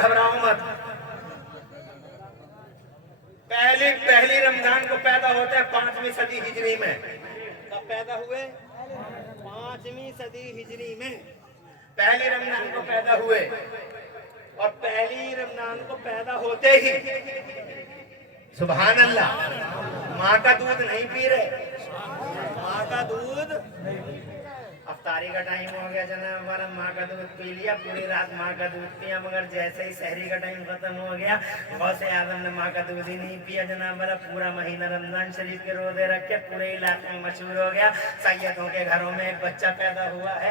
घबराओ मत। पहली रमजान को पैदा होते हैं 5वीं सदी हिजरी में। कब पैदा हुए? 5वीं सदी हिजरी में पहली रमजान को पैदा हुए। और पहली रमजान को पैदा होते ही सुभान अल्लाह माँ का दूध नहीं पी रहे, माँ का दूध। अफ्तारी का टाइम हो गया जनाब वाला, माँ का दूध पी लिया, पूरी रात माँ का दूध पिया, मगर जैसे ही सहरी का टाइम खत्म हो गया गौसे आजम ने माँ का दूध ही नहीं पिया जनाब वाला। पूरा महीना रमजान शरीफ के रोजे रख के पूरे इलाके में मशहूर हो गया। सैयदों के घरों में एक बच्चा पैदा हुआ है।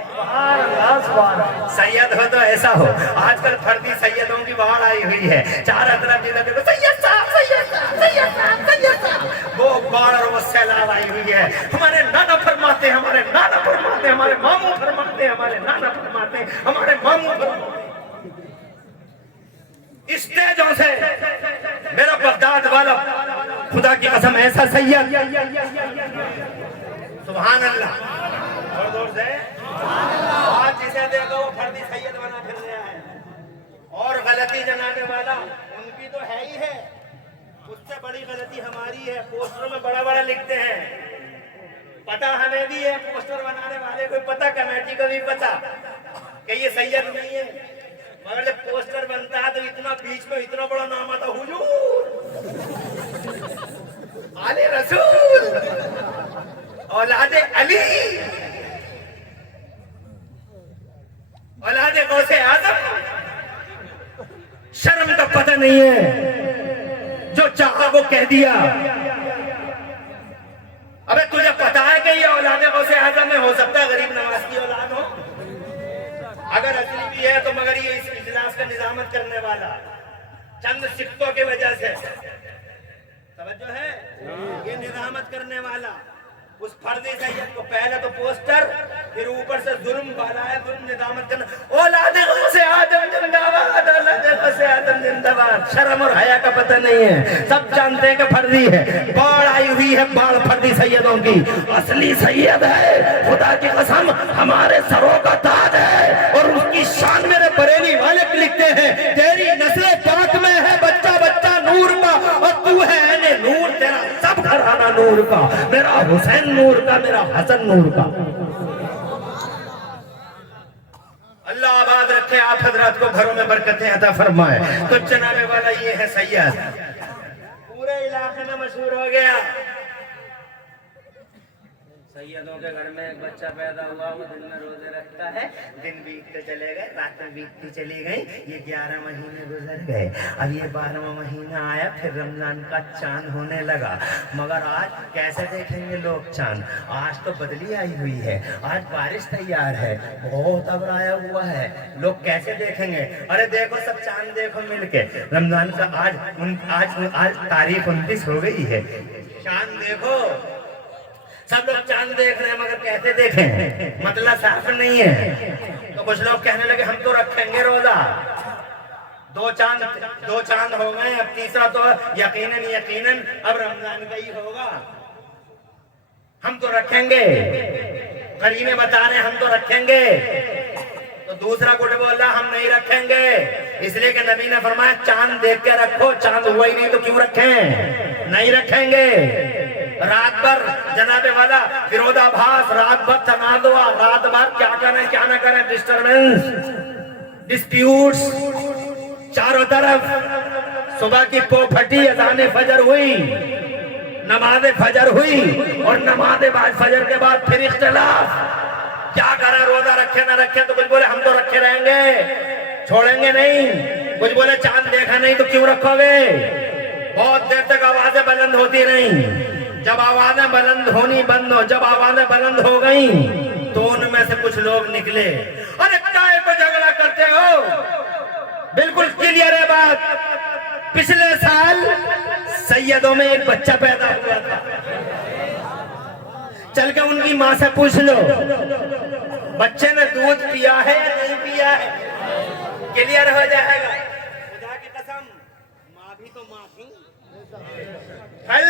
सैयद हो तो ऐसा हो। आजकल फर्दी सैयदों की बाढ़ आई हुई है, चारों तरफ जिधर देखो सैयद साहब सैयद साहब सैयद साहब सैयद साहब, वो बाढ़ और वो सैलाब आई हुई है। हमारे नाना फरमाते, हमारे नाना फरमाते, हमारे मामू फरमाते, हमारे नाना फरमाते, हमारे मामू फरमाते। स्टेजों से मेरा बगदाद वाला खुदा की कसम ऐसा सैयद सुभान अल्लाह जोर जोर से आज जिसे देखो वो फर्दी सैयद बना फिर रहा है। और गलती जनाने वाला उनकी तो है ही है, उससे बड़ी गलती हमारी है। पोस्टरों में बड़ा बड़ा लिखते हैं, पता हमें भी है, पोस्टर बनाने वाले को पता, कमेटी को भी पता कि ये सैयद नहीं है, मगर जब पोस्टर बनता है तो इतना बीच में इतना बड़ा नाम आता, हुजूर आले रसूल औलादे अली औलादे गौसे आजम। शर्म का पता नहीं है, जो चाहा वो कह दिया। अबे तुझे पता है कि ये औलादे गौसे आजम में हो सकता है गरीब नवाज की औलाद हो? अगर असली भी है तो मगर ये इस इजलास का निजामत करने वाला चंद सिक्कों की वजह से समझो है, ये निजामत करने वाला उस फर्जी सैयद को पहले तो पोस्टर, फिर ऊपर से जुर्म वाला है, जुर्म निजामत करना। औलादे गौसे आजम जिंदाबाद, औलादे गौसे आजम जिंदाबाद। शर्म और हया का पता नहीं है, सब जानते हैं कि फर्जी है। बाढ़ आई हुई है, बाढ़ फर्जी सैयदों की। असली सैयद है खुदा की कसम हमारे सरों का ताज है, और उसकी शान मेरे बरेली वाले लिखते हैं, तेरी नस्ल पाक में है बच्चा बच्चा नूर का, और तू है नूर, तेरा सब घराना नूर का, मेरा हुसैन नूर का, मेरा हसन नूर का। अल्लाह आबाद रखे, आप हजरात को घरों में बरकतें अता फरमाए। तो जनाबे वाला ये है सैयद, पूरे इलाके में मशहूर हो गया। सैयदों के घर में एक बच्चा पैदा हुआ, वो दिन में रोजे रखता है, दिन बीतते चले गए, रातें बीतती चली गई, ये 11 महीने गुजर गए। अब ये 12वां महीना आया, फिर रमजान का चांद होने लगा। मगर आज कैसे देखेंगे लोग चांद? आज तो बदली आई हुई है, आज बारिश तैयार है, बहुत अब्र आया हुआ है, लोग कैसे देखेंगे? अरे देखो सब चांद देखो मिलके, रमजान का आज तारीख 29 हो गई है, चांद देखो, सब लोग चांद देख रहे हैं, मगर कैसे देखें? मतलब साफ नहीं है। तो कुछ लोग कहने लगे हम तो रखेंगे रोजा, दो चांद हो गए, अब तीसरा तो यकीनन अब रमजान का ही होगा, हम तो रखेंगे, करीने बता रहे हम तो रखेंगे। तो दूसरा गुट बोला हम नहीं रखेंगे, इसलिए कि नबी ने फरमाया चांद देख के रखो, चांद हुआ ही नहीं तो क्यों रखें? नहीं रखेंगे। रात भर जनाबे वाला विरोधाभास, रात भर तनाज़ुआ, रात भर क्या करें क्या ना करें, डिस्टर्बेंस, डिस्प्यूट्स चारों तरफ। सुबह की पो फटी, अज़ान फजर हुई, नमाज फजर हुई, और नमाज बाद फजर के बाद फिर इख्तिलाफ, क्या करें, रोजा रखे ना रखे? तो कुछ बोले हम तो रखे रहेंगे, छोड़ेंगे नहीं, कुछ बोले चांद देखा नहीं तो क्यों रखोगे? बहुत देर तक आवाजें बुलंद होती रहीं, जब आवाजें बुलंद होनी बंद हो, जब आवाजें बुलंद हो गई तो उनमें से कुछ लोग निकले, अरे काहे को झगड़ा करते हो? बिल्कुल क्लियर है बात, पिछले साल सैयदों में एक बच्चा पैदा हुआ था, चल के उनकी माँ से पूछ लो बच्चे ने दूध पिया है या नहीं पिया है, क्लियर हो जाएगा। खुदा की कसम माँ भी तो माँ थी। फल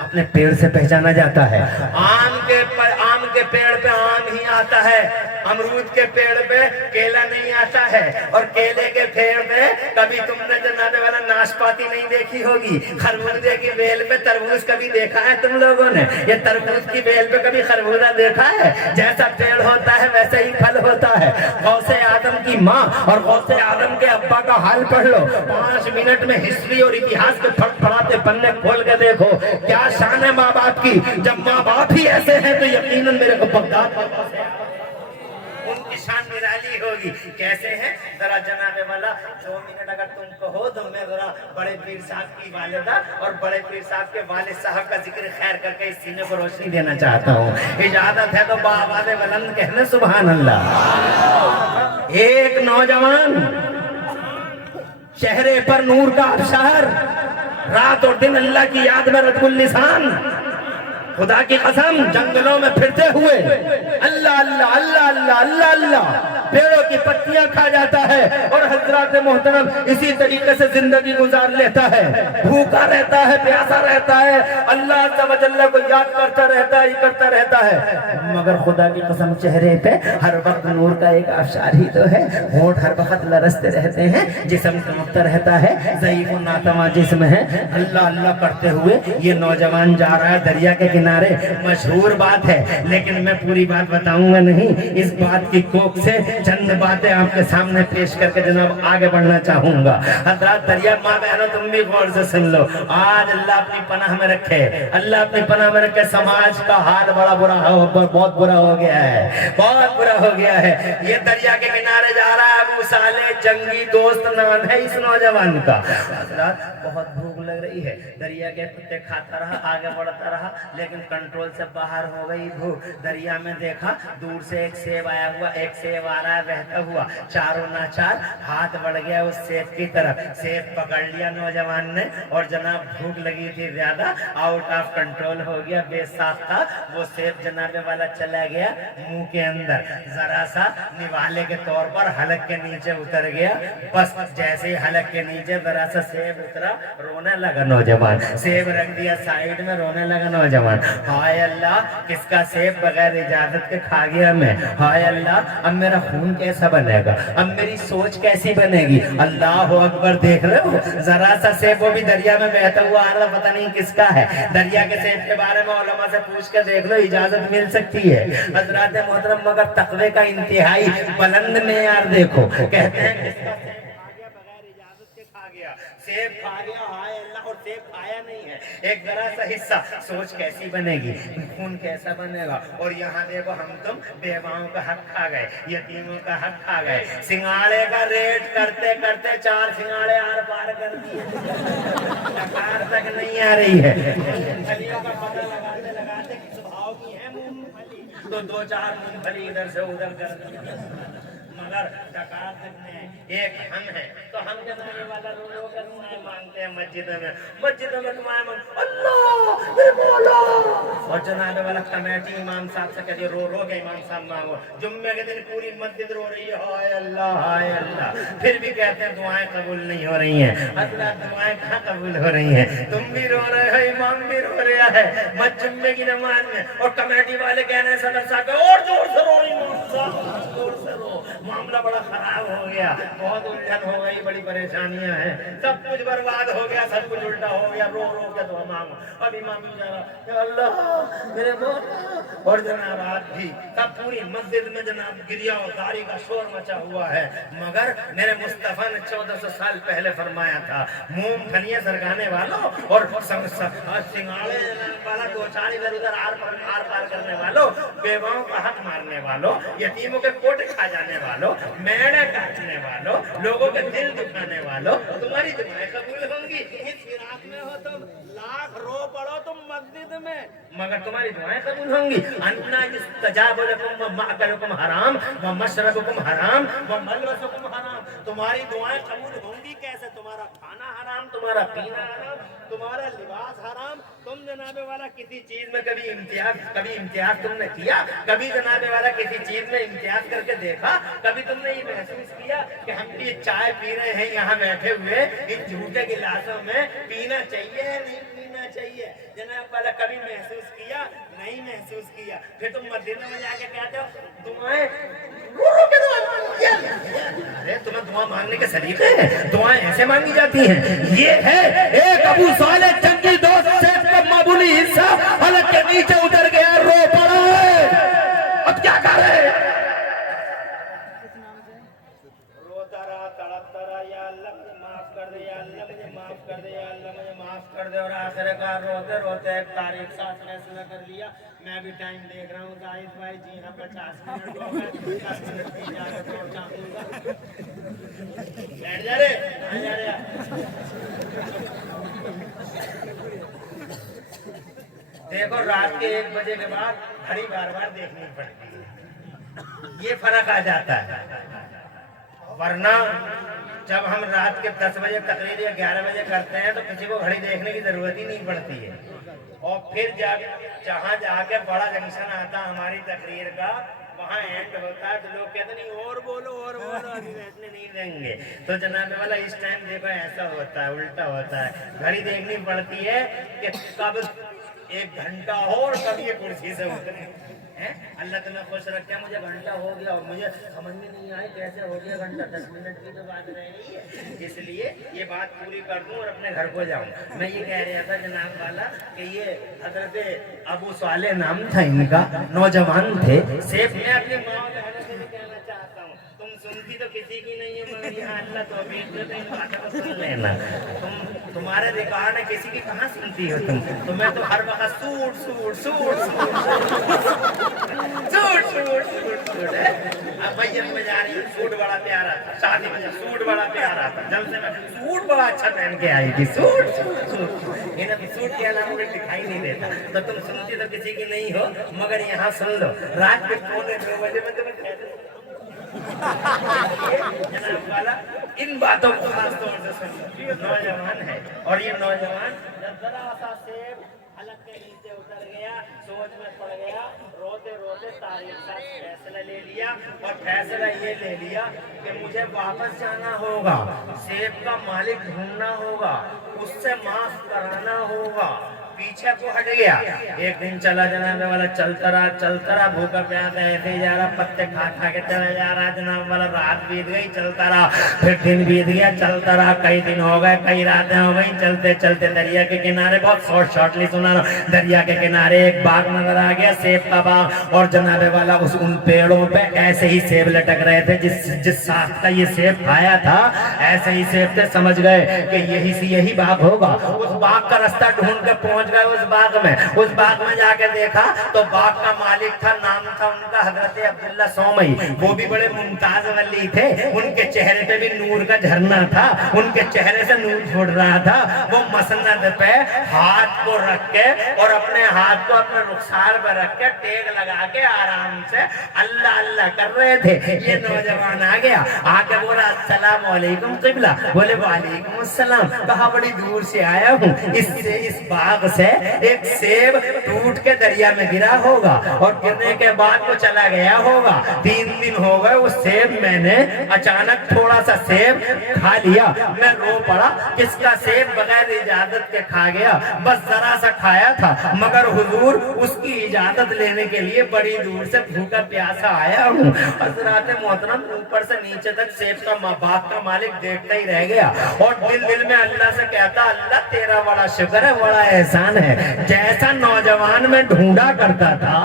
अपने पेड़ से पहचाना जाता है, आम के पेड़ पे आम ही आता है, अमरूद के पेड़ पे केला नहीं आता है, और केले के पेड़ पे कभी तुमने जनाबे वाला नाशपाती नहीं देखी होगी। खरबूजे की बेल पे तरबूज कभी देखा है तुम लोगों ने? ये तरबूज की बेल पे कभी खरबूजा देखा है? जैसा पेड़ होता है वैसे ही फल होता है। गौसे आदम की माँ और गौसे आदम के अब्बा का हाल पढ़ लो, 5 मिनट में हिस्ट्री और इतिहास के फड़फड़ाते पन्ने खोल के देखो, क्या शान है माँ बाप की। जब माँ बाप ही ऐसे हैं तो यकीनन मेरे को बगदाद उनकी शान निराली होगी। कैसे हैं जरा जनाबे वाला 2 मिनट अगर तुम कहो तो मैं जरा बड़े पीर साहब की वालिदा और बड़े पीर साहब के वालिद साहब का जिक्र खैर करके इस सीने को रोशनी देना चाहता हूँ। इजाजत है तो बाआवाज़े बुलंद कहना सुभान अल्लाह। एक नौजवान चेहरे पर नूर का अबशार, रात और दिन अल्लाह की याद में रटबुल लिसान, खुदा की कसम जंगलों में फिरते हुए अल्लाह अल्लाह अल्लाह अल्लाह अल्लाह अल्लाह पेड़ों की पत्तियां खा जाता है और हजरात मोहतरम इसी तरीके से जिंदगी गुजार लेता है। भूखा रहता है, प्यासा रहता है, अल्लाह तआला को याद करता रहता है, करता रहता है, मगर खुदा की कसम चेहरे पे हर वक्त नूर का एक अबशार ही तो है। होंठ हर वक्त लरसते रहते हैं, जिस्म चमकता रहता है, ज़ईफ़ और नातवा जिस्म है। अल्लाह अल्लाह करते हुए ये नौजवान जा रहा है दरिया के किनारे। मशहूर बात है लेकिन मैं पूरी बात बताऊंगा नहीं, इस बात की कोख से चंद बातें आपके सामने पेश करके जनाब आगे बढ़ना चाहूंगा। हज़रात दरिया माँ बहनों तुम भी गौर से सुन लो। आज अल्लाह अपनी पनाह में रखे, अल्लाह अपनी पनाह में रखे। समाज का हाल बड़ा बुरा हो, बहुत बुरा हो गया है, बहुत बुरा हो गया है। ये दरिया के किनारे जा रहा है, अबू साले जंगी दोस्त नाम है इस नौजवान का। हज़रात बहुत भूख लग रही है, दरिया के कुत्ते खाता रहा, आगे बढ़ता रहा, लेकिन कंट्रोल से बाहर हो गई भूख। दरिया में देखा दूर से एक सेब आया हुआ, एक सेब आ रहा है बहता हुआ, चारों नाचार हाथ बढ़ गया उस सेब की तरफ। सेब पकड़ लिया नौजवान ने और जनाब भूख लगी थी ज्यादा, आउट ऑफ कंट्रोल हो गया, बेसाख्ता वो सेब जनाबे वाला चला गया मुंह के अंदर, जरा सा निवाले के तौर पर हलक के नीचे उतर गया। बस जैसे ही हलक के नीचे जरा सा सेब उतरा, रोने लगा नौजवान, सेब रख दिया साइड में, रोने लगा नौजवान। हाय अल्लाह किसका सेब बगैर इजाजत के खा गया मैं, हाय अल्लाह अब मेरा खून कैसा बनेगा, अब मेरी सोच कैसी बनेगी। अल्लाह अकबर, देख रहे हो जरा सा सेब वो भी दरिया में बहता हुआ आ रहा, पता नहीं किसका है। दरिया के सेब के बारे में उलमा से पूछ के देख लो, इजाजत मिल सकती है हज़रात मोहतरम, मगर तकवे का इंतहाई बुलंद मेयार देखो। कहते हैं किसका सेब खा गया, हाय अल्लाह, और सेब खाया नहीं है, एक जरा सा हिस्सा। सोच कैसी बनेगी, खून कैसा बनेगा। और यहाँ देखो हम तुम बेवाओं का हक खा गए, यतीमों का हक खा गए, सिंगाड़े का रेट करते करते 4 सिंगाड़े आर पार कर दिए, टकार तक नहीं आ रही है। मूंगफलियों का पता लगाते लगाते किस भाव की है मूंगफली, तो 2-4 मूंगफली इधर से उधर कर दिया, मगर टकार तक नहीं। एक हम है तो हम जनाबे वाला रो रो कर दुआएं मांगते हैं मस्जिद में दुआएं मांग अल्लाह मेरे मौला, और जनाबे वाला कमेटी इमाम साहब से कहते रो रो के इमाम साहब मांगो। जुम्मे के दिन पूरी मस्जिद रो रही है, हाय अल्लाह हाय अल्लाह, फिर भी कहते हैं दुआएं कबूल नहीं हो रही हैं। अल्लाह दुआएं कहाँ कबूल हो रही हैं, तुम भी रो रहे हो, इमाम भी रो रहा है मस्जिद जुम्मे की नमाज में, और कमेटी वाले कह रहे हैं सदर साहब और जोर से रो रही, जोर से रो। मामला बड़ा खराब हो गया, बहुत उलझन हो गई, बड़ी परेशानियां हैं, सब कुछ बर्बाद हो गया, सब कुछ उल्टा हो गया। रो रो के तो मांगो, अब इमाम जा रहा अल्लाह मेरे मौला, और जनाब आप भी सब पूरी मस्जिद में जनाब गिरिया और गारी का शोर मचा हुआ है। मगर मेरे मुस्तफा ने 1400 साल पहले फरमाया था, मूंगफलियां सरकाने वालों और सिंगाड़े वाला 2-4 इधर उधर आर पार करने वालों, बेवाओं का हक मारने वालों, यतीमों के कोटे खा जाने वालों, मेढ़े काटने वालों, लोगों के दिल दुखाने वालों, तुम्हारी दुआएं कबूल होंगी। इस फिराक में हो तुम, लाख रो पड़ो तुम मस्जिद में, मगर तुम्हारी दुआएं कबूल होंगी। अन्ना युस्तजाबु लकुम व माअकुलुकुम हराम व मशरबुकुम हराम व मलबसुकुम हराम, तुम्हारी दुआएं कबूल होंगी कैसे? तुम्हारा खाना हराम, तुम्हारा पीना हराम, तुम्हारा लिबास हराम। तुम जनाबे वाला किसी चीज में कभी इम्तियाज तुमने किया? कभी जनाबे वाला किसी चीज में इम्तियाज करके देखा? कभी तुमने ये महसूस किया कि हम भी चाय पी रहे हैं यहाँ बैठे हुए इन झूठे गिलासों में, पीना चाहिए नहीं पीना चाहिए। जनाब वाला कभी महसूस किया? नहीं महसूस किया। फिर तुम मदीने में जाके कहते हो दुआएं, अरे तुम्हें दुआ मांगने के सलीके हैं, दुआएं ऐसे मांगी जाती हैं। ये है एक अबू सालेह जंगी दोस्त से मामूली हिस्सा हलक के नीचे उतर गया, रो पड़ा है। अब क्या करे? रोता रहा, तड़पता रहा, या अल्लाह मुझे माफ कर दे, या अल्लाह मुझे माफ कर दे, या अल्लाह मुझे माफ कर दे। और आखिरकार रोते रोते एक तारीख साथ फैसला कर लिया। मैं भी टाइम देख रहा हूँ जाहिद भाई जी, हाँ 50 मिनट हो गए, 10 मिनट की इजाजत और चाहूँगा। बैठ जा रे, आ जा रे। देखो रात के 1 बजे के बाद घड़ी बार बार देखनी पड़ती है, ये फर्क आ जाता है। वरना जब हम रात के 10 बजे तकरीर या 11 बजे करते हैं तो किसी को घड़ी देखने की जरूरत ही नहीं पड़ती है। और फिर जहाँ जाके बड़ा जंक्शन आता हमारी तकरीर का, वहाँ एंड होता है तो लोग कहते नहीं और बोलो अभी बैठने नहीं देंगे। तो जनाब वाला इस टाइम देखो ऐसा होता है, उल्टा होता है। घड़ी देखनी पड़ती है कि कब 1 घंटा हो और कब ये कुर्सी से उतरे। अल्लाह तुम्हें खुश रखे। मुझे घंटा हो गया और मुझे समझ में नहीं आए कैसे हो गया घंटा, 10 मिनट की तो बात रह गई है, इसलिए ये बात पूरी कर दूं और अपने घर को जाऊं। मैं ये कह रहा था जनाब वाला कि ये हजरत अबू सालेह नाम था इनका, नौजवान थे। सिर्फ मैं अपनी माँ और बहनों से भी कहना चाहता हूँ, तुम सुनती तो किसी की नहीं है मगर यहाँ अल्लाह तो इन बातों को सुन लेना। तुम्हारे रिकॉर्ड है, किसी की कहाँ सुनती हो तुम? तुम्हें तो हर वक्त suit suit suit suit suit suit suit है। अब भैया में जा रही सूट बड़ा प्यारा था, शादी में सूट बड़ा प्यारा था, जब से मैं सूट बड़ा अच्छा पहन के आई थी, सूट सूट सूट। इन्हें सूट के अलावा मुझे दिखाई नहीं देता। तो तुम सुनती तो किसी की नहीं हो मगर यहाँ सुन लो। रात के 1:45 बजे में तुम्हें वाला इन बातों को खास तौर से सुन। नौजवान है और ये नौजवान जब जरा सा सेब हलक के नीचे उतर गया, सोच में पड़ गया, रोते रोते तारीख का फैसला ले लिया। और फैसला ये ले लिया कि मुझे वापस जाना होगा, सेब का मालिक ढूंढना होगा, उससे माफ कराना होगा। पीछे को हट गया। एक दिन चला जनाब वाला चलता रहा, भूखा प्यासा ऐसे ही जा रहा, पत्ते खा खा के चला जा रहा जनाब वाला। रात बीत गई, चलता रहा, फिर दिन बीत गया, चलता रहा। कई दिन हो गए, कई रातें हो गई, चलते चलते दरिया के किनारे, बहुत शॉर्टली सुना रहा, दरिया के किनारे एक बाग नजर आ गया, सेब का बाग। और जनाब वाला उन पेड़ों पे ऐसे ही सेब लटक रहे थे, जिस साथ का ये सेब खाया था ऐसे ही सेब थे। समझ गए कि यही बाग होगा। उस बाग का रास्ता ढूंढ के पहुंच गए उस बाग में जाके देखा तो बाग का मालिक था, नाम था उनका हजरत अब्दुल्ला सोमई। वो भी बड़े मुमताज वली थे, उनके चेहरे पे भी नूर का झरना था, उनके चेहरे से नूर छोड़ रहा था। वो मसनद पे हाथ को रख के और अपने हाथ को अपने रुखसार पे रख के टेक लगा के आराम से अल्लाह अल्लाह कर रहे थे। ये नौजवान आ गया, आके बोला अस्सलाम वालेकुम क़िबला। बोले वालेकुम अस्सलाम। कहा बड़ी दूर से आया हूँ, इस बाग से एक सेब टूट के दरिया में गिरा होगा और गिरने के बाद वो चला गया होगा। 3 दिन हो गए, वो सेब मैंने अचानक थोड़ा सा सेब खा लिया। मैं रो पड़ा, किसका सेब बगैर इजाजत के खा गया। बस जरा सा खाया था मगर हुजूर उसकी इजाजत लेने के लिए बड़ी दूर से भूखा प्यासा आया हूँ। हज़रात मोहतरम ऊपर से नीचे तक सेब का बाग का मालिक देखता ही रह गया और दिल में अल्लाह से कहता, अल्लाह तेरा बड़ा शुक्र है, बड़ा एहसान है। जैसा नौजवान में ढूंढा करता था,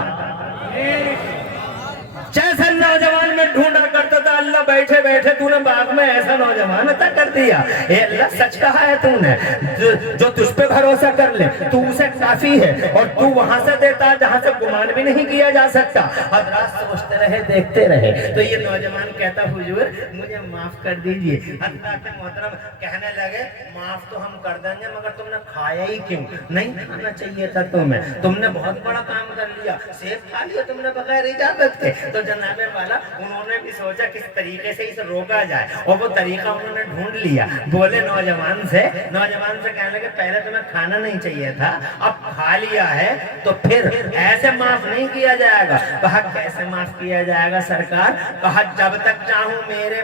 जैसा नौजवान में ढूंढा करता था, अल्लाह बैठे बैठे तूने बाग में ऐसा नौजवान अता कर दिया। अल्लाह सच कहा है तूने, जो तुझ पे भरोसा कर ले तू उसे काफी है और तू वहां से देता जहां से गुमान भी नहीं किया जा सकता। हज़रात सोचते रहे, देखते रहे तो ये नौजवान कहता, हुजूर मुझे माफ कर दीजिए। हज़रात मोहतरम कहने लगे, माफ तो हम कर देंगे मगर तुमने खाया ही क्यों? नहीं खाना चाहिए था तुम्हें, तुमने बहुत बड़ा काम कर लिया, सेब खा लिया तुमने बगैर इजाजत के। तो जनाबे वाला उन्होंने भी सोचा किस तरीके طریقے سے اسے روکا جائے، اور وہ طریقہ انہوں نے ڈھونڈ لیا۔ بولے نوجوان سے کہنے لگے پہلے تمہیں کھانا نہیں چاہیے تھا، اب کھا لیا ہے تو پھر ایسے معاف نہیں کیا جائے گا۔ کہا کیسے معاف کیا جائے گا سرکار؟ کہا جب تک چاہوں میرے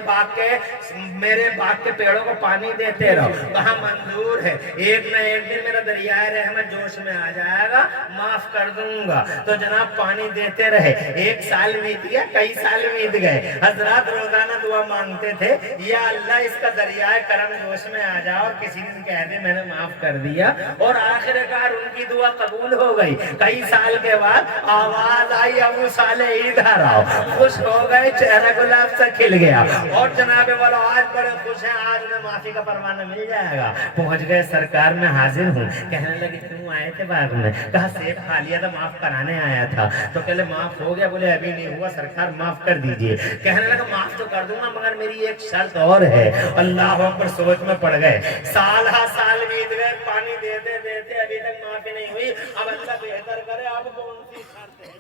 باغ کے پیڑوں کو پانی دیتے رہو۔ کہا منظور ہے، ایک نہ ایک دن میرا دریائے رحمت جوش میں آ جائے گا، معاف کر دوں گا۔ تو جناب پانی دیتے رہے، 1 سال بیت گیا، کئی سال بیت گئے۔ حضرات روزانہ دعا مانگتے تھے، یا اللہ اس کا دریائے کرم جوش میں آ جاؤ، اور کسی دن کہہ دے میں نے معاف کر دیا، اور آخر کار ان کی دعا قبول ہو گئی۔ کئی سال کے بعد آواز آئی ابو صالح ادھر آؤ، خوش ہو گئے، چہرہ گلاب سے کھل گیا، اور جناب والا آج بڑے خوش ہیں، آج انہیں معافی کا پروانہ مل جائے گا۔ پہنچ گئے، سرکار میں حاضر ہوں۔ کہنے لگے کیوں آئے تھے باغ میں؟ کہا سیب کھا لیا تھا، معاف کرانے آیا تھا۔ تو کہلے معاف ہو گیا؟ بولے ابھی نہیں ہوا سرکار، معاف کر دیجئے۔ کہنے لگا معاف تو کر دوں گا مگر میری ایک شرط اور ہے۔ اللہ اکبر، سوچ میں پڑ گئے، سال ہا سال بیت گئے، پانی دیتے دیتے ابھی تک معافی نہیں ہوئی۔ اب اللہ بہتر کرے، اب کون سی شرط ہے؟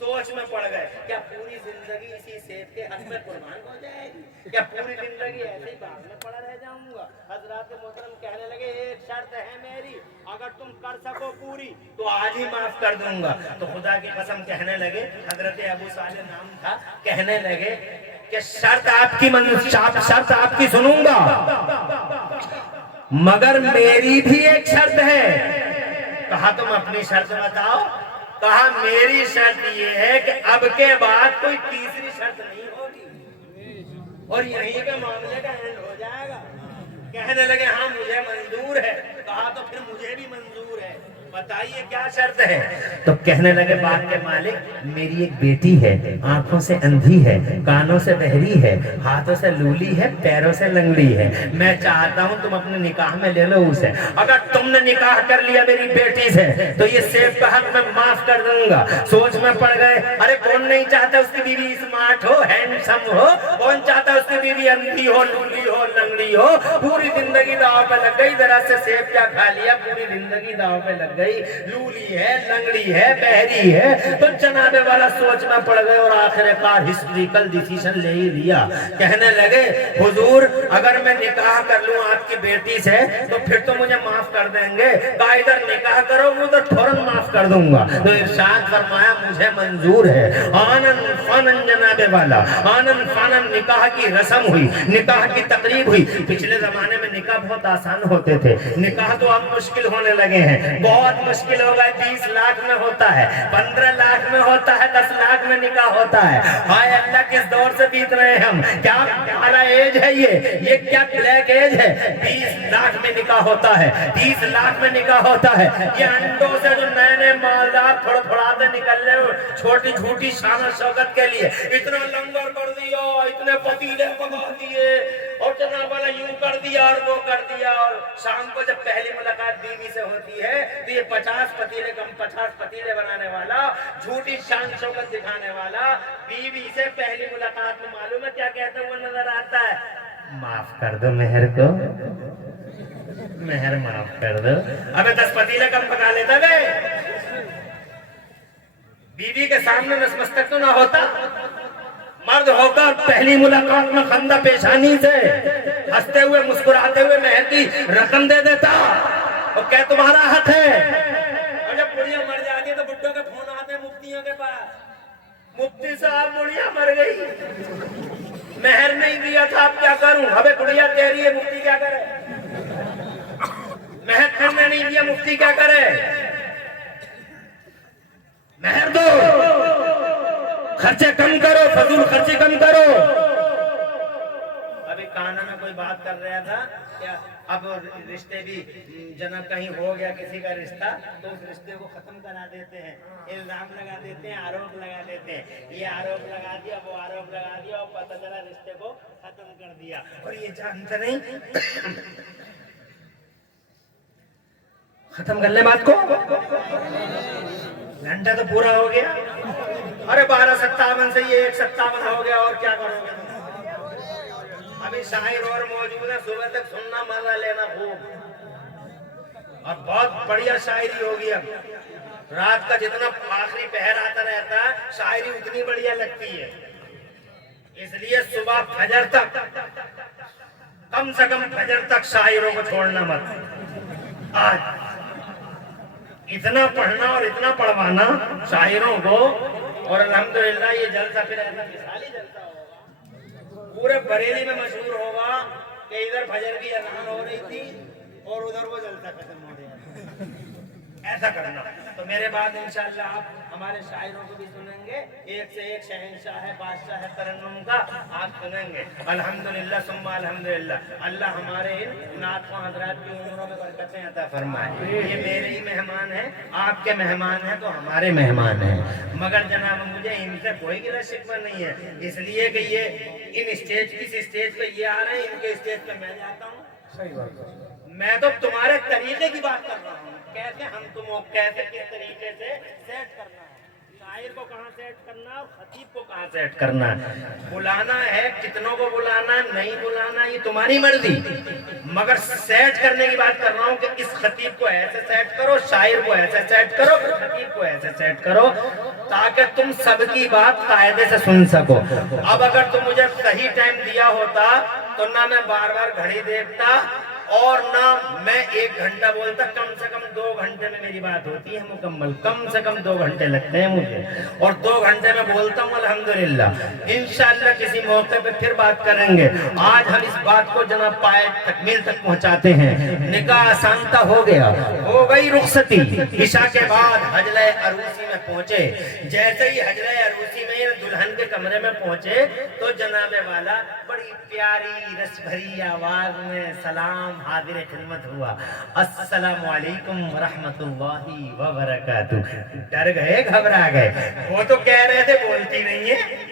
سوچ میں پڑ گئے، کیا پوری زندگی اسی سیب کے حق میں قربان ہو جائے گی؟ کیا پوری زندگی ایسے ہی باغ میں پڑا رہ جاؤں گا؟ حضرات محترم کہنے لگے ایک شرط ہے میری، اگر تم کر سکو پوری تو آج ہی معاف کر دوں گا۔ تو خدا کی قسم کہنے لگے، حضرت ابو صالح نام تھا، کہنے لگے کہ شرط آپ کی سنوں گا، مگر میری بھی ایک شرط ہے۔ کہا تم اپنی شرط بتاؤ؟ کہا میری شرط یہ ہے کہ اب کے بعد کوئی تیسری شرط نہیں ہوگی، اور یہیں پہ معاملے کا اینڈ ہو جائے گا۔ کہنے لگے ہاں مجھے منظور ہے۔ کہا تو پھر مجھے بھی منظور ہے، بتائیے کیا شرط ہے؟ تو کہنے لگے باغ کے مالک، میری ایک بیٹی ہے، آنکھوں سے اندھی ہے، کانوں سے بہری ہے، ہاتھوں سے لولی ہے، پیروں سے لنگڑی ہے، میں چاہتا ہوں تم اپنے نکاح میں لے لو اسے۔ اگر تم نے نکاح کر لیا میری بیٹی سے تو یہ سیب کا حق میں معاف کر دوں گا۔ سوچ میں پڑ گئے، ارے کون نہیں چاہتا اس کی بیوی اسمارٹ ہو، ہینڈسم ہو؟ کون چاہتا اس کی بیوی اندھی ہو، لولی ہو، لنگڑی ہو؟ پوری زندگی داؤ پہ لگ گئی، ذرا سے سیب کیا کھا لیا، پوری زندگی داؤ پہ لگ گئی، لولی ہے، لنگڑی ہے، بہری ہے۔ تو جناب والا سوچ میں پڑ گئے، اور آخر کار ہسٹریکل ڈیسیشن لے ہی لیا۔ کہنے لگے حضور اگر میں نکاح کر لوں آپ کی بیٹی سے تو پھر تو مجھے معاف کر دیں گے؟ کہا ادھر نکاح کرو، ادھر فوراً معاف کر دوں گا۔ تو ارشاد فرمایا مجھے منظور ہے۔ آنن فانن جناب والا، آنن فانن نکاح کی رسم ہوئی، نکاح کی تقریب ہوئی۔ پچھلے زمانے میں نکاح بہت آسان ہوتے تھے، نکاح تو اب مشکل ہونے لگے ہیں، بہت مشکل ہو گئے۔ 20 لاکھ میں ہوتا ہے، 15 لاکھ میں ہوتا ہے، 10 لاکھ میں نکاح ہوتا ہے۔ ہائے اللہ کس دور سے بیت رہے ہیں ہم، کیا کالا ایج ہے یہ کیا بلیک ایج ہے؟ 20 لاکھ میں نکاح ہوتا ہے، 30 لاکھ میں نکاح ہوتا ہے۔ یہ انڈوں سے جو نئے نئے مالدار پھڑاتے نکل رہے ہو چھوٹی جھوٹی شان و شوکت کے لیے، اتنا لنگر کر دیا، اتنے پتیلے پکا دیے، اور جناب والا یوں کر دیا اور وہ کر دیا، اور شام کو جب پہلی ملاقات بیوی سے ہوتی ہے تو یہ 50 پتیلے بنانے والا، جھوٹی شان شوکت دکھانے والا، بیوی سے پہلی ملاقات میں معلوم ہے کیا کہتے ہوئے نظر آتا ہے؟ معاف کر دو مہر کو، مہر معاف کر دو۔ ابے 10 پتیلے کم پکا لیتا بے، بیوی کے سامنے نسمستک تو نہ ہوتا؟ مرد ہو کر پہلی ملاقات میں خندہ پیشانی سے ہنستے ہوئے مسکراتے ہوئے مہر کی رقم دے دیتا، اور کہ تمہارا حق ہے۔ اور جب بڑھیا مر جاتی ہے تو بڈھوں کے فون آتے ہیں مفتیوں کے پاس، مفتی صاحب بڑھیا مر گئی، مہر نہیں دیا تھا، اب کیا کروں؟ ابے بڑھیا کہہ رہی ہے، مفتی کیا کرے؟ مہر کرنے نہیں دیا، مفتی کیا کرے؟ مہر دو، خرچے کم کرو، فضول خرچے کم کرو۔ ابھی کانا میں کوئی بات کر رہا تھا کیا، اب رشتے بھی جناب کہیں ہو گیا کسی کا رشتہ تو اس رشتے کو ختم کرا دیتے ہیں، الزام لگا دیتے ہیں، آروپ لگا دیتے ہیں، یہ آروپ لگا دیا، وہ آروپ لگا دیا، اور پتہ چلا رشتے کو ختم کر دیا۔ اور یہ جانتے نہیں ختم کر لیں بات کو، گھنٹہ تو پورا ہو گیا، ارے 12:57 سے یہ 1:57 ہو گیا، اور کیا کرو گے؟ ابھی شاعر اور موجود ہے، صبح تک سننا، مزہ لینا خوب، اور بہت بڑھیا شاعری ہوگی۔ اب رات کا جتنا آخری پہر آتا رہتا ہے شاعری اتنی بڑھیا لگتی ہے، اس لیے صبح فجر تک کم سے کم فجر تک شاعروں کو چھوڑنا مت. آج اتنا پڑھنا اور اتنا پڑھوانا شاعروں کو. اور الحمدللہ یہ جلسہ پھر ایسا مثالی جلسہ ہوگا, پورے بریلی میں مشہور ہوگا کہ ادھر فجر کی اذان ہو رہی تھی اور ادھر وہ جلسہ ختم ہو گیا. ایسا کرنا. تو میرے بعد انشاءاللہ آپ ہمارے شاعروں کو بھی سنیں گے, ایک سے ایک شہنشاہ ہے, بادشاہ ہے ترنم کا, آپ سنیں گے. الحمدللہ ثم الحمدللہ. اللہ ہمارے نعت خواں حضرات کی عمروں میں برکتیں عطا فرمائے. یہ میرے ہی مہمان ہیں, آپ کے مہمان ہیں تو ہمارے مہمان ہیں, مگر جناب مجھے ان سے کوئی گلہ شکوہ نہیں ہے, اس لیے کہ یہ ان اسٹیج کس اسٹیج پہ یہ آ رہے ہیں, ان کے اسٹیج پہ میں جاتا ہوں. صحیح بات ہے. میں تو تمہارے طریقے کی بات کر رہا ہوں, کیسے ہم تمہیں کیسے کس طریقے سے سیٹ کرنا ہے, شاعر کو کہاں سیٹ کرنا ہے اور خطیب کو کہاں سیٹ کرنا ہے. بلانا ہے کتنوں کو بلانا, نہیں بلانا یہ تمہاری مرضی, مگر سیٹ کرنے کی بات کر رہا ہوں کہ اس خطیب کو ایسے سیٹ کرو, شاعر کو ایسے سیٹ کرو, خطیب کو ایسے سیٹ کرو, تاکہ تم سب کی بات قاعدے سے سن سکو. اب اگر تم مجھے صحیح ٹائم دیا ہوتا تو نہ میں بار بار گھڑی دیکھتا اور نہ میں 1 گھنٹہ بولتا. کم سے کم 2 گھنٹے میں میری بات ہوتی ہے مکمل, کم سے کم 2 گھنٹے لگتے ہیں مجھے, اور 2 گھنٹے میں بولتا ہوں الحمدللہ. انشاءاللہ کسی موقع پہ پھر بات کریں گے. آج ہم اس بات کو جناب پائے تکمیل تک پہنچاتے ہیں. نکاح آسانتا ہو گیا, ہو گئی رخصتی, عشاء کے بعد حجلہ عروسی میں پہنچے. جیسے ہی حجلہ عروسی میں دلہن کے کمرے میں پہنچے تو جناب والا بڑی پیاری رس بھری آواز میں سلام حاضر خدمت ہوا, السلام علیکم ورحمت اللہ وبرکاتہ. ڈر گئے, گھبرا گئے. وہ تو کہہ رہے تھے بولتی نہیں ہے,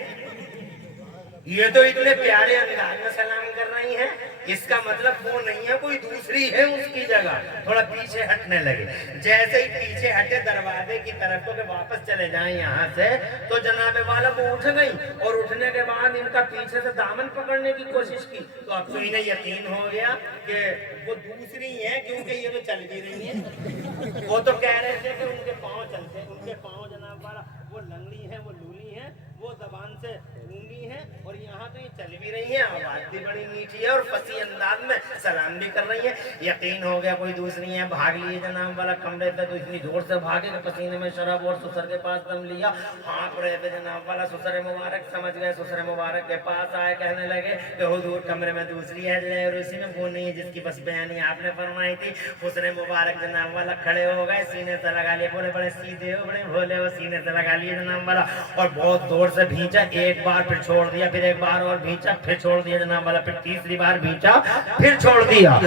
یہ تو اتنے پیارے انداز میں سلام کر رہی ہیں, اس کا مطلب وہ نہیں ہے کوئی دوسری ہے اس کی جگہ. تھوڑا پیچھے ہٹنے لگے. جیسے ہی پیچھے ہٹے دروازے کی طرف کو کہ واپس چلے جائیں یہاں سے, تو جناب والا وہ اٹھ گئی, اور اٹھنے کے بعد ان کا پیچھے سے دامن پکڑنے کی کوشش کی. تو اب تو انہیں یقین ہو گیا کہ وہ دوسری ہیں, کیونکہ یہ تو چل بھی رہی ہیں. وہ تو کہہ رہے تھے کہ ان کے پاؤں چلتے, ان کے پاؤں جناب والا وہ لنگڑی ہیں, وہ لولی ہیں, وہ زبان سے گونگی ہیں, اور یہاں تو یہ چل بھی رہی ہیں, آواز بھی بڑی میٹھی ہے, اور فصیح انداز میں سلام بھی کر رہی ہیں. یقین ہو گیا کوئی دوسری ہیں. بھاگ لیے جناب والا کمرے پہ, تو اتنی زور سے بھاگے کہ پسینے میں شراب, اور سسر کے پاس دم لیا, ہانپ رہے تھے جناب والا. سسر مبارک سمجھ گئے, سسر مبارک کے پاس آئے, کہنے لگے کہ حضور کمرے میں دوسری ہے, اور اسی میں وہ نہیں ہے جس کی بس بیانی آپ نے فرمائی تھی. سسر مبارک جناب والا کھڑے ہو گئے, سینے سے لگا لیے, بڑے بڑے سیدھے ہو, بڑے بھولے ہو, سینے سے لگا لیے جناب والا, اور بہت زور سے بھینچا. ایک بار پھر چھوڑ دیا, پھر ایک بار اور بھینچا, پھر چھوڑ دیا جناب والا, پھر تیسری بار بھینچا, پھر چھوڑ دیا.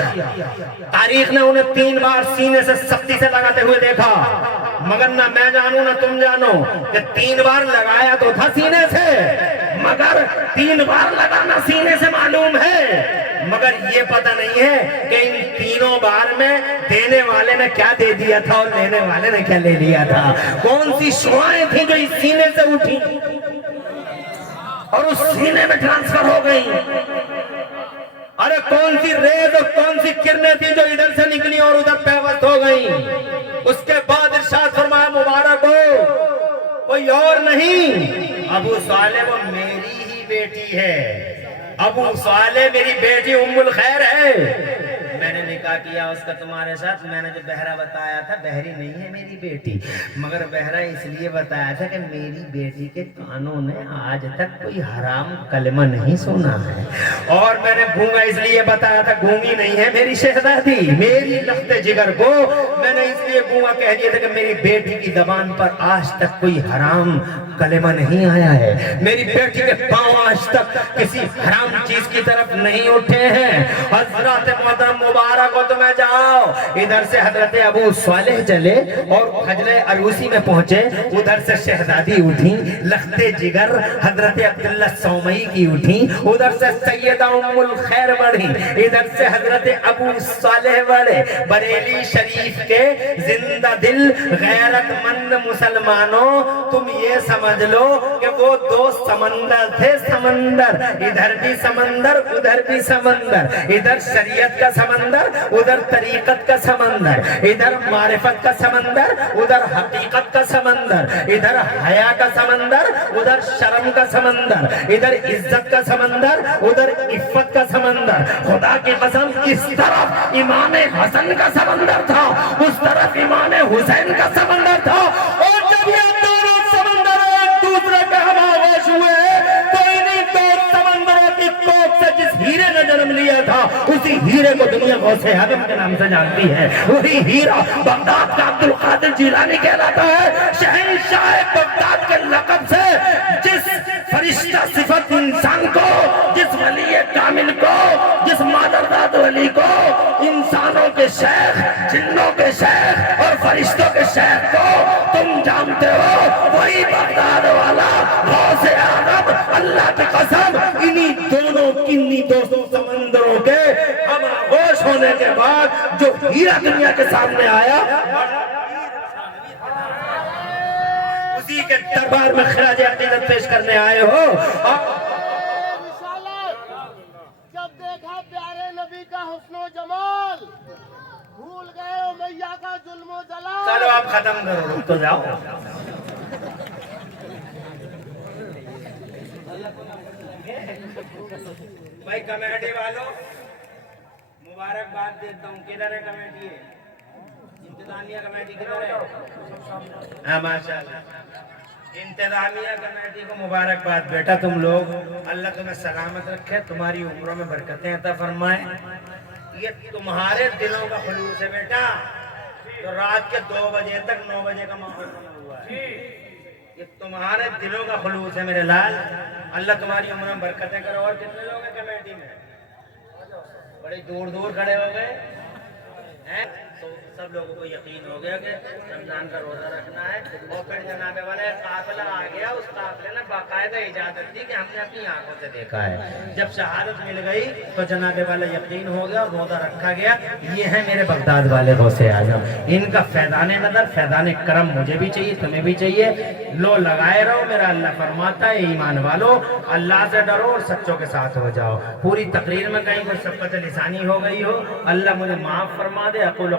تاریخ نے انہیں 3 بار سینے سے سختی سے لگاتے ہوئے دیکھا, مگر نہ میں جانوں نہ تم جانو کہ 3 بار لگایا تو تھا سینے سے, مگر 3 بار لگانا سینے سے معلوم ہے, مگر یہ پتہ نہیں ہے کہ ان 3 بار میں دینے والے نے کیا دے دیا تھا اور لینے والے نے کیا لے لیا تھا. کون سی شعائیں تھیں جو اس سینے سے اٹھی اور اس سینے میں ٹرانسفر ہو گئی. ارے کون سی ریز اور کون سی کرنیں تھیں جو ادھر سے نکلی اور ادھر پیوست ہو گئی. اس کے بعد ارشاد فرمایا مبارک ہو, کوئی اور نہیں, ابو صالح وہ میری ہی بیٹی ہے. ابو صالح میری بیٹی ام الخیر ہے. میں نے نکاح کیا اس کا تمہارے ساتھ. میں نے جو بہرا بتایا تھا, بہری نہیں ہے میری بیٹی, مگر بہرا اس لیے بتایا تھا کہ میری بیٹی کے کانوں نے آج تک کوئی حرام کلمہ نہیں سنا ہے. اور میں نے گونگا اس لیے بتایا تھا, گونگی نہیں ہے میری شہزادی, میری لخت جگر کو میں نے اس لیے گونگا کہہ دیا تھا کہ میری بیٹی کی زبان پر آج تک کوئی حرام کلمہ نہیں آیا ہے. میری بیٹی کے پاؤں آج تک کسی حرام چیز کی طرف نہیں اٹھے ہیں. حضرت محترم مبارک ہو تمہیں جاؤ. ادھر سے حضرت ابو صالح چلے اور حجلہ عروسی میں پہنچے. ادھر سے شہزادی اٹھی, لخت جگر حضرت عبداللہ سومئی کی اٹھی. ادھر سے سیدہ ام الخیر بڑھی. ادھر سے حضرت ابو صالح بڑھے. بریلی شریف کے زندہ دل غیرت مند مسلمانوں, تم یہ سمجھ لو کہ وہ 2 سمندر تھے. سمندر, ادھر بھی سمندر, ادھر بھی سمندر. ادھر شریعت کا سمندر ادھر طریقت کا سمندر، ادھر معرفت کا سمندر، ادھر حقیقت کا سمندر، ادھر حیا کا سمندر، ادھر شرم کا سمندر، ادھر عزت کا سمندر، ادھر عفت کا سمندر. خدا کی قسم اس طرف امام حسن کا سمندر تھا، اس طرف امام حسین کا سمندر تھا. اور جب یہ دونوں سمندر ایک دوسرے کے ہماغوش ہوئے تو انہی دو سمندروں کی کوکھ سے جس ہیرے نے جنم لیا تھا اسی ہیرے کو دنیا غوث اعظم کے نام سے جانتی ہے. وہی ہیرا بغداد کا عبد القادر جیلانی کہلاتا ہے. شہنشاہ بغداد کے لقب سے جس فرشتہ صفت انسان کو، جس ولی کامل کو، جس مادرداد ولی کو انسانوں کے شیخ، جنوں کے شیخ اور فرشتوں کے شیخ کو تم جانتے ہو، وہی بغداد والا غوث اعظم. اللہ کی قسم انہی دونوں کنی دو سمندروں کے ہم آغوش ہونے کے بعد جو ہیرا دنیا کے سامنے آیا اسی کے دربار میں خراج عقیدت پیش کرنے آئے ہو. جب دیکھا پیارے نبی کا حسن و جمال، بھول گئے امیہ کا ظلم و جلال. چلو آپ ختم کرو، رک تو جاؤ. بھائی کمیٹی والوں مبارکباد دیتا ہوں. کدھر ہے کمیٹی؟ ہے انتظامیہ کمیٹی کدھر ہے؟ ہاں ماشاءاللہ انتظامیہ کمیٹی کو مبارکباد. بیٹا تم لوگ اللہ تمہیں سلامت رکھے، تمہاری عمروں میں برکتیں عطا فرمائے. یہ تمہارے دلوں کا خلوص ہے بیٹا. تو رات کے 2 بجے تک 9 بجے کا ماحول بنا ہوا ہے. یہ تمہارے دلوں کا خلوص ہے میرے لال. اللہ تمہاری عمر میں برکتیں کرو. اور کتنے لوگ ہیں کمیٹی میں؟ بڑے دور دور کھڑے ہو گئے ہیں. تو سب لوگوں کو یقین ہو گیا کہ رمضان کا روزہ رکھنا ہے. اور پھر جناب والا ایک قافلہ آ گیا. اس قافلے نے باقاعدہ اجازت دی کہ ہم نے اپنی آنکھوں سے دیکھا ہے. جب شہادت مل گئی تو جناب والا یقین ہو گیا اور روزہ رکھا گیا. یہ ہیں میرے بغداد والے غوث اعظم. ان کا فیضان نظر، فیضان کرم مجھے بھی چاہیے، تمہیں بھی چاہیے. لو لگائے رہو. میرا اللہ فرماتا ہے ایمان والو اللہ سے ڈرو اور سچوں کے ساتھ ہو جاؤ. پوری تقریر میں کہیں کوئی سبقت لسانی ہو گئی ہو اللہ مجھے معاف فرما دے. اقول